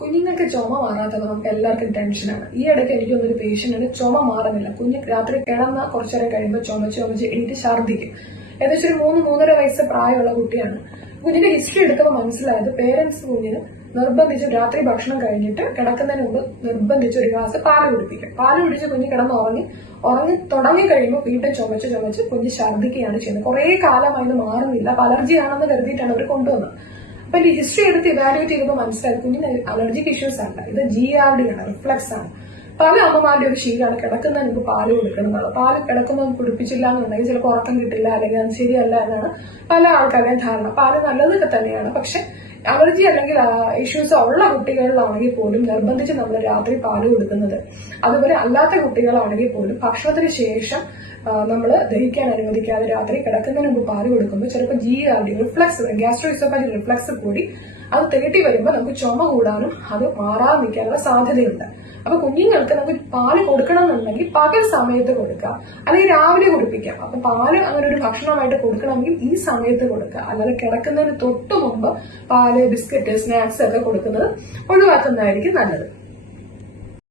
കുഞ്ഞുങ്ങൾക്ക് ചുമ മാറാത്തത് നമുക്ക് എല്ലാവർക്കും ടെൻഷനാണ്. ഈ ഇടയ്ക്ക് എനിക്കൊന്നൊരു പേഷ്യന്റിന് ചുമ മാറുന്നില്ല. കുഞ്ഞ് രാത്രി കിടന്ന കുറച്ചേരം കഴിയുമ്പോൾ ചുമച്ച് എണീറ്റ് ഛർദ്ദിക്കും. ഏകദേശം ഒരു 3-3.5 വയസ്സ് പ്രായമുള്ള കുട്ടിയാണ്. കുഞ്ഞിന്റെ ഹിസ്റ്ററി എടുക്കുമ്പോൾ മനസ്സിലായത് പേരൻസ് കുഞ്ഞിന് നിർബന്ധിച്ച് രാത്രി ഭക്ഷണം കഴിഞ്ഞിട്ട് കിടക്കുന്നതിന് മുമ്പ് നിർബന്ധിച്ച് ഒരു ഗ്ലാസ് പാല് കുടിപ്പിക്കും. പാല് കുടിച്ച് കുഞ്ഞ് ഉറങ്ങി തുടങ്ങി കഴിയുമ്പോൾ വീണ്ടും ചുമച്ച് കുഞ്ഞ് ഛർദ്ദിക്കുകയാണ് ചെയ്യുന്നത്. കുറെ കാലമായി ഇത് മാറുന്നില്ല. അലർജി ആണെന്ന് കരുതിയിട്ടാണ് അവർ കൊണ്ടുവന്നത്. അപ്പൊ ഈ ഹിസ്റ്ററി എടുത്ത് ഇവാലുവേറ്റ് ചെയ്തപ്പോൾ മനസ്സിലായത് കുഞ്ഞിന് അലർജിക് ഇഷ്യൂസ് അല്ല, ഇത് GRD ആണ്, റിഫ്ലക്സ് ആണ്. പല അമ്മമാരുടെ ഒരു ശീലമാണ് കിടക്കുന്നതിന് മുമ്പ് പാല് കൊടുക്കുന്നത്. പാല് കിടക്കുമ്പോൾ കുടിപ്പിച്ചില്ല എന്നുണ്ടെങ്കിൽ ചിലപ്പോൾ ഉറക്കം കിട്ടില്ല, അല്ലെങ്കിൽ അത് ശരിയല്ല എന്നാണ് പല ആൾക്കാരുടെയും ധാരണ. പാല് നല്ലതൊക്കെ തന്നെയാണ്, പക്ഷെ അലർജി അല്ലെങ്കിൽ ഇഷ്യൂസ് ഉള്ള കുട്ടികളിലാണെങ്കിൽ പോലും നിർബന്ധിച്ച് നമ്മൾ രാത്രി പാല് കൊടുക്കുന്നത്, അതുപോലെ അല്ലാത്ത കുട്ടികളാണെങ്കിൽ പോലും ഭക്ഷണത്തിന് ശേഷം നമ്മൾ ദഹിക്കാൻ അനുവദിക്കാതെ രാത്രി കിടക്കുന്നതിന് മുമ്പ് പാല് കൊടുക്കുമ്പോൾ ചിലപ്പോൾ GRD റിഫ്ലക്സ്, ഗ്യാസ്ട്രോഇസോഫേജിക് റിഫ്ലക്സ് കൂടി അത് തേട്ടി വരുമ്പോൾ നമുക്ക് ചുമ കൂടാനും അത് മാറാതെ നിൽക്കാനുള്ള സാധ്യതയുണ്ട്. അപ്പൊ കുഞ്ഞുങ്ങൾക്ക് നമുക്ക് പാല് കൊടുക്കണം എന്നുണ്ടെങ്കിൽ പകൽ സമയത്ത് കൊടുക്കുക, അല്ലെങ്കിൽ രാവിലെ കുടിപ്പിക്കാം. അപ്പൊ പാല് അങ്ങനെ ഒരു ഭക്ഷണമായിട്ട് കൊടുക്കണമെങ്കിൽ ഈ സമയത്ത് കൊടുക്കുക, അല്ലാതെ കിടക്കുന്നതിന് തൊട്ട് മുമ്പ് പാല്, ബിസ്ക്കറ്റ്, സ്നാക്സ് ഒക്കെ കൊടുക്കുന്നത് ഒഴിവാക്കുന്നതായിരിക്കും നല്ലത്.